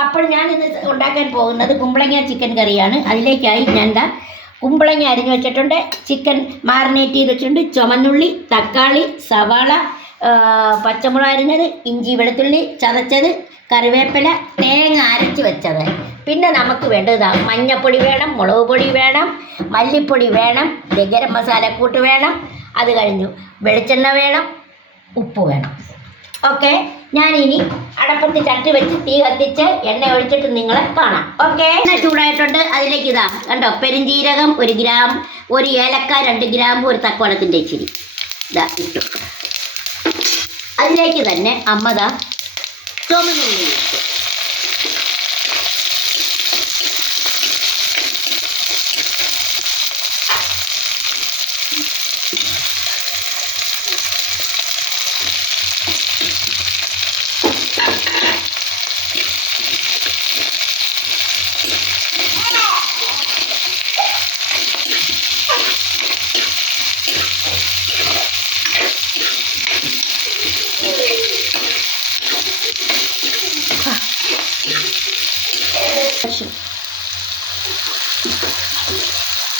അപ്പോൾ ഞാൻ ഇന്ന് ഉണ്ടാക്കാൻ പോകുന്നത് കുമ്പളങ്ങ ചിക്കൻ കറിയാണ്. അതിലേക്കായി ഞാൻ എന്താ കുമ്പളങ്ങ അരിഞ്ഞു വെച്ചിട്ടുണ്ട്. ചിക്കൻ മാറിനേറ്റ് ചെയ്ത് വെച്ചിട്ടുണ്ട് ചുമന്നുള്ളി തക്കാളി സവാള പച്ചമുളക് അരിഞ്ഞത് ഇഞ്ചി വെളുത്തുള്ളി ചതച്ചത് കറിവേപ്പില തേങ്ങ അരച്ച് വെച്ചത്. പിന്നെ നമുക്ക് വേണ്ടത് മഞ്ഞപ്പൊടി വേണം മുളക് പൊടി വേണം മല്ലിപ്പൊടി വേണം ഗരം മസാലക്കൂട്ട് വേണം. അത് കഴിഞ്ഞു. വെളിച്ചെണ്ണ വേണം ഉപ്പ് വേണം. ഓക്കെ? ഞാൻ ഇനി അടപ്പത്ത് ചട്ടി വെച്ച് തീ കത്തിച്ച് എണ്ണ ഒഴിച്ചിട്ട് നിങ്ങളെ കാണാം. ഓക്കെ? എണ്ണ ചൂടായിട്ടുണ്ട്. അതിലേക്ക് ഇതാ കണ്ടോ? പെരുംജീരകം ഒരു ഗ്രാം ഒരു ഏലക്ക രണ്ട് ഗ്രാം ഒരു തക്കോലത്തിന്റെ ഇച്ചിരി. ഇതാ ഇട്ടു. അതിലേക്ക് തന്നെ അമ്മ ദാ ചുമന്നുള്ളി ഇട്ടു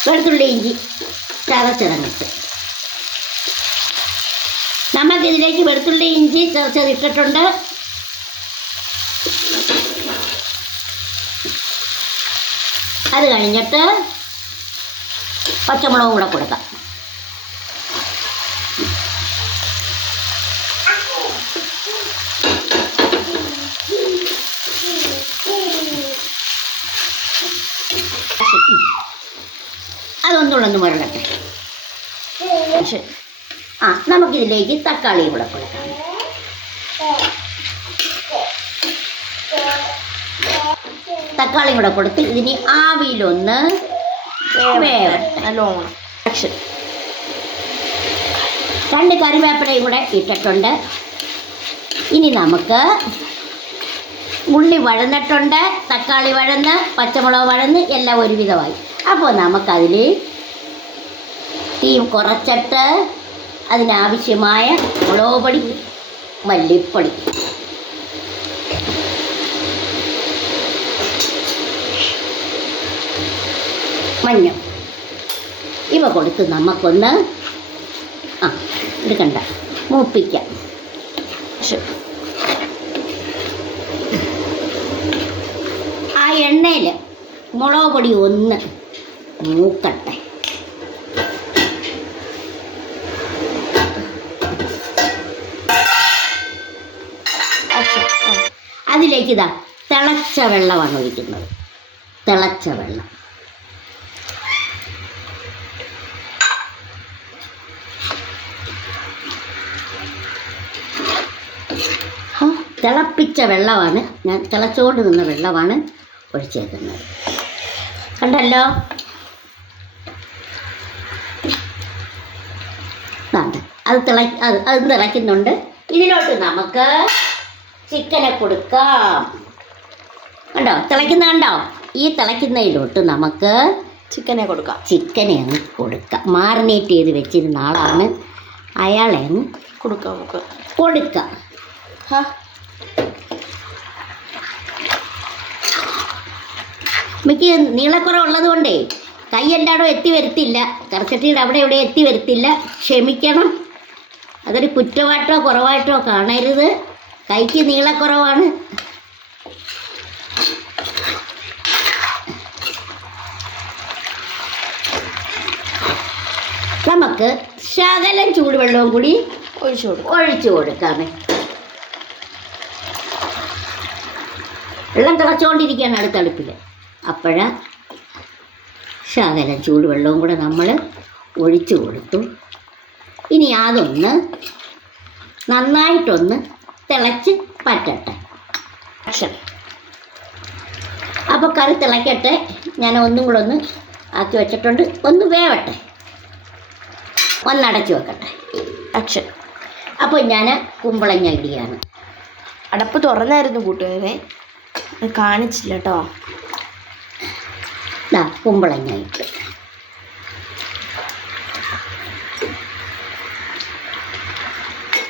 വെളുത്തുള്ളി ഇഞ്ചി ചതച്ചിടങ്ങിട്ട് നമുക്കിതിലേക്ക് വെളുത്തുള്ളി ഇഞ്ചി ചതച്ചതിട്ടിട്ടുണ്ട് അത് കഴിഞ്ഞിട്ട് പച്ചമുളകും കൂടെ കൊടുക്കാം. അതൊന്നുകൂടെ ഒന്ന് പക്ഷെ ആ നമുക്കിതിലേക്ക് തക്കാളി കൂടെ കൊടുക്കാം. തക്കാളി കൂടെ കൊടുത്ത് ഇതിന് ആവിയിലൊന്ന് നല്ലോണം. രണ്ട് കറിവേപ്പിലയും കൂടെ ഇട്ടിട്ടുണ്ട്. ഇനി നമുക്ക് ഉള്ളി വഴന്നിട്ടുണ്ട് തക്കാളി വഴന്ന് പച്ചമുളക് വഴന്ന് എല്ലാം ഒരുവിധമായി. അപ്പോൾ നമുക്കതിൽ തീ കുറച്ചിട്ട് അതിനാവശ്യമായ മുളക് പൊടി മല്ലിപ്പൊടി. മഞ്ഞ. ഇവ കൊടുത്ത് നമുക്കൊന്ന് ആ എടുക്കണ്ട മൂപ്പിക്കാം. ആ എണ്ണയിൽ മുളക് പൊടി ഒന്ന് മൂക്കട്ടെ. ഇതാ തിളച്ച വെള്ളമാണ് ഒഴിക്കുന്നത്. തിളച്ച വെള്ളം. തിളപ്പിച്ച വെള്ളമാണ്. ഞാൻ തിളച്ചുകൊണ്ട് നിന്ന വെള്ളമാണ് ഒഴിച്ചേക്കുന്നത്. കണ്ടല്ലോ. അത് തിള അത് അത് തിളയ്ക്കുന്നുണ്ട്. ഇതിലോട്ട് നമുക്ക് ചിക്കനെ കൊടുക്കാം. കണ്ടോ? തിളയ്ക്കുന്ന കണ്ടോ? ഈ തിളയ്ക്കുന്നതിലോട്ട് നമുക്ക് ചിക്കനെ കൊടുക്കാം. ചിക്കനെ അങ്ങ് കൊടുക്കാം. മാറിനേറ്റ് ചെയ്ത് വെച്ചിരുന്ന ആളാണ്. അയാളെ അങ്ങ് കൊടുക്കാം നമുക്ക്. കൊടുക്കാം. മിക്ക നീളക്കുറവുള്ളത് കൊണ്ടേ കൈ എല്ലായിടും എത്തി വരുത്തില്ല. കറച്ചട്ടിയുടെ അവിടെ ഇവിടെ എത്തി വരുത്തില്ല. ക്ഷമിക്കണം. അതൊരു കുറ്റമായിട്ടോ കുറവായിട്ടോ കാണരുത്. കൈക്ക് നീളക്കുറവാണ്. നമുക്ക് ശകലം ചൂടുവെള്ളവും കൂടി ഒഴിച്ചു കൊടുക്കും. ഒഴിച്ചു കൊടുക്കാമേ. വെള്ളം തിളച്ചുകൊണ്ടിരിക്കുകയാണ് അടുത്തടുപ്പിൽ അപ്പോഴ ശകലം ചൂടുവെള്ളവും കൂടെ നമ്മൾ ഒഴിച്ചു കൊടുത്തു. ഇനി അതൊന്ന് നന്നായിട്ടൊന്ന് തിളച്ച് പറ്റട്ടെ. ഭക്ഷണം അപ്പോൾ കറി തിളയ്ക്കട്ടെ ഞാൻ ഒന്നും കൂടെ ഒന്ന് ആക്കി വെച്ചിട്ടുണ്ട്. ഒന്ന് വേവട്ടെ. ഒന്നടച്ചു വെക്കട്ടെ. അക്ഷൻ അപ്പോൾ ഞാൻ കുമ്പളങ്ങ ഇടിയാണ് അടപ്പ് തുറന്നായിരുന്നു കൂട്ടുകാരെ. കാണിച്ചില്ല കേട്ടോ ദാ കുമ്പളങ്ങ ഇട്ട്.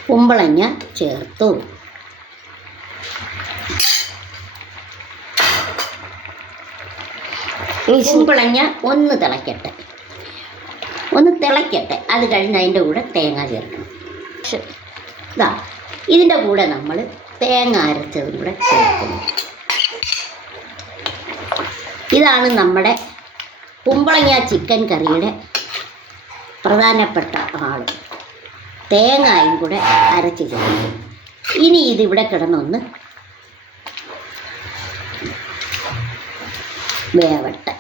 കുമ്പളങ്ങ ചേർത്തു. കുമ്പളങ്ങ ഒന്ന് തിളയ്ക്കട്ടെ ഒന്ന് തിളയ്ക്കട്ടെ അത് കഴിഞ്ഞ് അതിന്റെ കൂടെ തേങ്ങ ചേർക്കണം. ഇതാ ഇതിന്റെ കൂടെ നമ്മൾ തേങ്ങ അരച്ചതും കൂടെ ചേർക്കുന്നു. ഇതാണ് നമ്മുടെ കുമ്പളങ്ങ ചിക്കൻ കറിയുടെ പ്രധാനപ്പെട്ട ആൾ. തേങ്ങയും കൂടെ അരച്ച് ചേർക്കും ഇനി ഇതിവിടെ കിടന്നൊന്ന് വേവട്ടെ.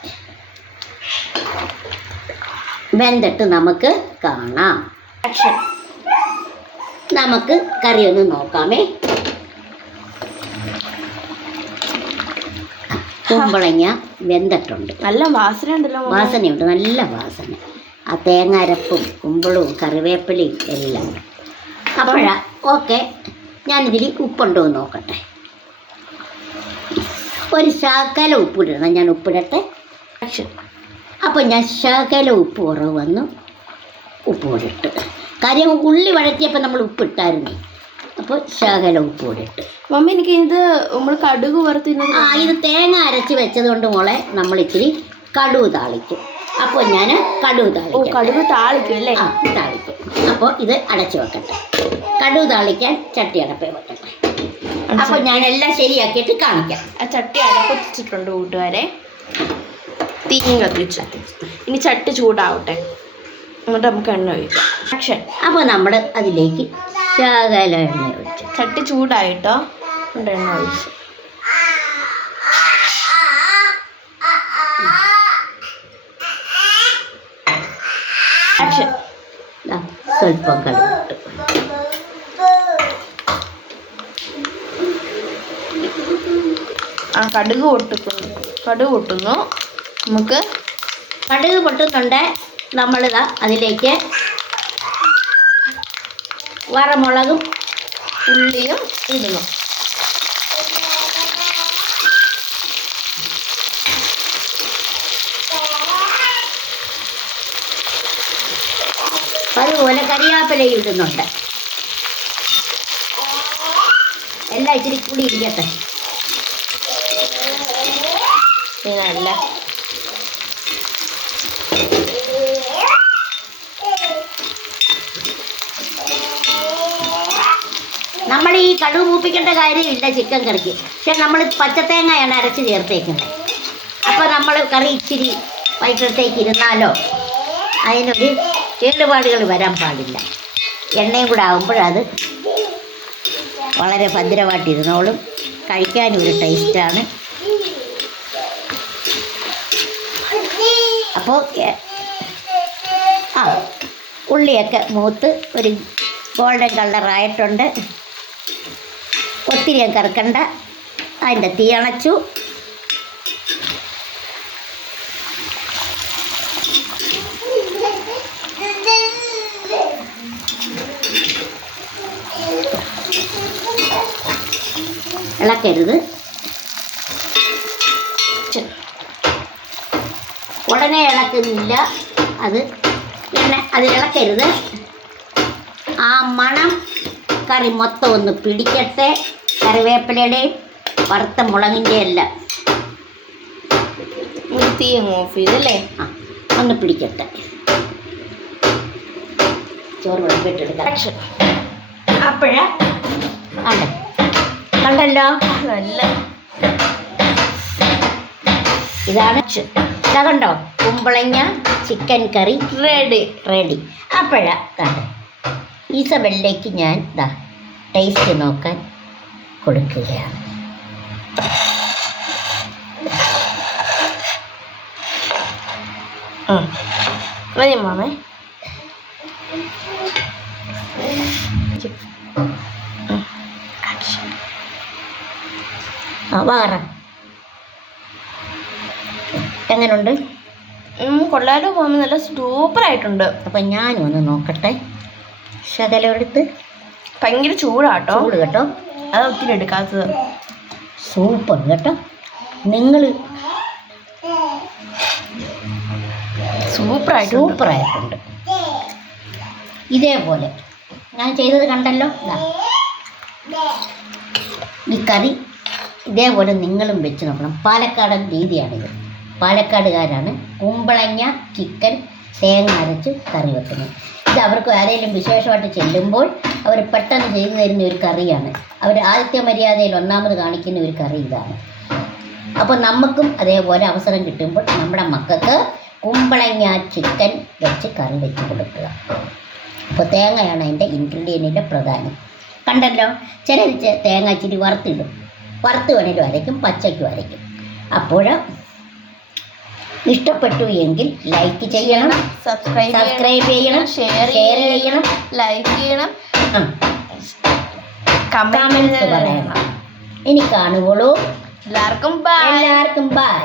വെന്തിട്ട് നമുക്ക് കാണാം. പക്ഷെ നമുക്ക് കറി ഒന്ന് നോക്കാമേ. കുമ്പളങ്ങ വെന്തിട്ടുണ്ട്. നല്ല വാസന ഉണ്ടല്ലോ വാസനയുണ്ട് നല്ല വാസന. ആ തേങ്ങ അരപ്പും കുമ്പളവും കറിവേപ്പിലയും എല്ലാം. അപ്പോഴാ ഓക്കെ ഞാനിതിൽ ഉപ്പുണ്ടോ എന്ന് നോക്കട്ടെ. ഒരു ശകല ഉപ്പിടണം ഞാൻ ഉപ്പിടട്ടെ ആക്ഷൻ അപ്പോൾ ഞാൻ ശകല ഉപ്പ് കുറവ് വന്നു. ഉപ്പ് കൂടെ ഇട്ട്. കാര്യം ഉള്ളി വഴറ്റിയപ്പോൾ നമ്മൾ ഉപ്പിട്ടായിരുന്നേ അപ്പോൾ ശകല ഉപ്പ് കൂടെ ഇട്ട്. മമ്മി എനിക്ക് ഇത് നമ്മൾ കടുക് വറുത്തിരുന്നത് ആ ഇത് തേങ്ങ അരച്ച് വെച്ചത് കൊണ്ട് മോളെ നമ്മൾ ഇച്ചിരി കടുവ് താളിക്കും. അപ്പോൾ ഞാൻ കടുവ് താളിക്കും. കടുവ് താളിക്കും അല്ലേ? ആ താളിക്കും. അപ്പോൾ ഇത് അടച്ചു വെക്കട്ടെ. കടുവ് താളിക്കാൻ ചട്ടി അടപ്പേ വെക്കട്ടെ. അപ്പോൾ എല്ലാം ശരിയാക്കിയിട്ട് കാണിക്കാം. ആ ചട്ടി അടപ്പിച്ചിട്ടുണ്ട് കൂട്ടുകാരെ. തീയും കത്തിച്ചു ഇനി ചട്ടി ചൂടാവട്ടെ. എന്നിട്ട് നമുക്ക് എണ്ണ ഒഴിക്കാം. പക്ഷെ അപ്പോൾ നമ്മൾ അതിലേക്ക് ശകല എണ്ണ ഒഴിച്ചു. ചട്ടി ചൂടായിട്ടോ? എന്നിട്ട് എണ്ണ ഒഴിച്ചു. സ്വല്പം കടുവിട്ട് ആ കടുക് പൊട്ടിക്കുന്നു കടുക് പൊട്ടുന്നു. നമുക്ക് കടുക് പൊട്ടുന്നുണ്ട്. നമ്മളിതാ അതിലേക്ക് വറമുളകും ഉള്ളിയും ഇടുന്നു. അതുപോലെ കരിയാപ്പിലയും ഇടുന്നുണ്ട്. എല്ലാം ഇച്ചിരി കൂടി ഇരിക്കട്ടെ. ഇതിനല്ലേ നമ്മൾ ഈ കടുവ് മൂപ്പിക്കേണ്ട കാര്യമില്ല ചിക്കൻ കറിക്ക്. പക്ഷെ നമ്മൾ പച്ചത്തേങ്ങയാണ് അരച്ച് ചേർത്തേക്കുന്നത്. അപ്പോൾ നമ്മൾ കറി ഇച്ചിരി വൈകിട്ടത്തേക്ക് ഇരുന്നാലോ? അതിനൊരു കേടുപാടുകൾ വരാൻ പാടില്ല. എണ്ണയും കൂടെ ആകുമ്പോഴത് വളരെ ഭദ്രമായിട്ടിരുന്നോളും. കഴിക്കാനും ഒരു ടേസ്റ്റാണ് അപ്പോൾ ആ ഉള്ളിയൊക്കെ മൂത്ത് ഒരു ഗോൾഡൻ കളറായിട്ടുണ്ട് ഒത്തിരി കറക്കണ്ട. അതിന്റെ തീ അണച്ചു. ഇളക്കരുത്. ഉടനെ ഇളക്കുന്നില്ല. അത് പിന്നെ അത് ഇളക്കരുത്. ആ മണം കറി മൊത്തം ഒന്ന് പിടിക്കട്ടെ. കറിവേപ്പിലയുടെയും വറുത്ത മുളകിന്റെ എല്ലാം ഒരു തീ അങ്ങ് ഓഫ് ചെയ്തല്ലേ? ആ ഒന്ന് പിടിക്കട്ടെ. ചോറ് വിളമ്പിട്ടെടുക്കാം അപ്പോഴാ? അതെ. കണ്ടല്ലോ? നല്ല ഇതാണ് ഇതാ കണ്ടോ? കുമ്പളങ്ങ ചിക്കൻ കറി റെഡി റെഡി അപ്പോഴാ കണ്ടോ ഈസബെല്ലേക്ക് ഞാൻ ഇതാ ടേസ്റ്റ് നോക്കാൻ കൊടുക്കുകയാണ്. മതി മാമേ. ആ വാറ എങ്ങനുണ്ട്? കൊള്ളാലോ പോകുമ്പോൾ നല്ല സൂപ്പറായിട്ടുണ്ട് അപ്പം ഞാനും ഒന്ന് നോക്കട്ടെ. ശകലം എടുത്ത് ഭയങ്കര ചൂടാട്ടോ. ചൂട് കേട്ടോ. അത് ഒത്തിരി എടുക്കാത്തത്. സൂപ്പർ കേട്ടോ. നിങ്ങൾ സൂപ്പർ ആയിട്ടുണ്ട്. സൂപ്പറായിട്ടുണ്ട് ഇതേപോലെ. ഞാൻ ചെയ്തത് കണ്ടല്ലോ. ഈ കറി ഇതേപോലെ നിങ്ങളും വെച്ച് നോക്കണം. പാലക്കാടൻ രീതിയാണിത്. പാലക്കാടുകാരാണ്. കുമ്പളങ്ങ ചിക്കൻ തേങ്ങ അരച്ച് കറി വെക്കുന്നത്. ഇത് അവർക്ക് ആരെങ്കിലും വിശേഷമായിട്ട് ചെല്ലുമ്പോൾ അവർ പെട്ടെന്ന് ചെയ്തു തരുന്ന ഒരു കറിയാണ്. അവർ ആദ്യത്തെ മര്യാദയിൽ ഒന്നാമത് കാണിക്കുന്ന ഒരു കറി ഇതാണ്. അപ്പോൾ നമുക്കും അതേപോലെ അവസരം കിട്ടുമ്പോൾ നമ്മുടെ മക്കൾക്ക് കുമ്പളങ്ങ ചിക്കൻ വെച്ച് കറി വെച്ച് കൊടുക്കുക. അപ്പോൾ തേങ്ങയാണ് അതിന്റെ ഇൻഗ്രീഡിയന്റിന്റെ പ്രധാനം. കണ്ടല്ലോ ചിലർ തേങ്ങ ഇച്ചിരി വറുത്തിടും. വറുത്ത് വേണേലും അരയ്ക്കും പച്ചയ്ക്കും അരയ്ക്കും. അപ്പോൾ ഇഷ്ടപ്പെട്ടു എങ്കിൽ ലൈക്ക് ചെയ്യണം സബ്സ്ക്രൈബ് സബ്സ്ക്രൈബ് ചെയ്യണം ഷെയർ ഷെയർ ചെയ്യണം ലൈക്ക് ചെയ്യണം. കമൻസ് കമന്റ് പറയണം. ഇനി കാണുകയുള്ളൂ എല്ലാവർക്കും ബൈ എല്ലാവർക്കും ബൈ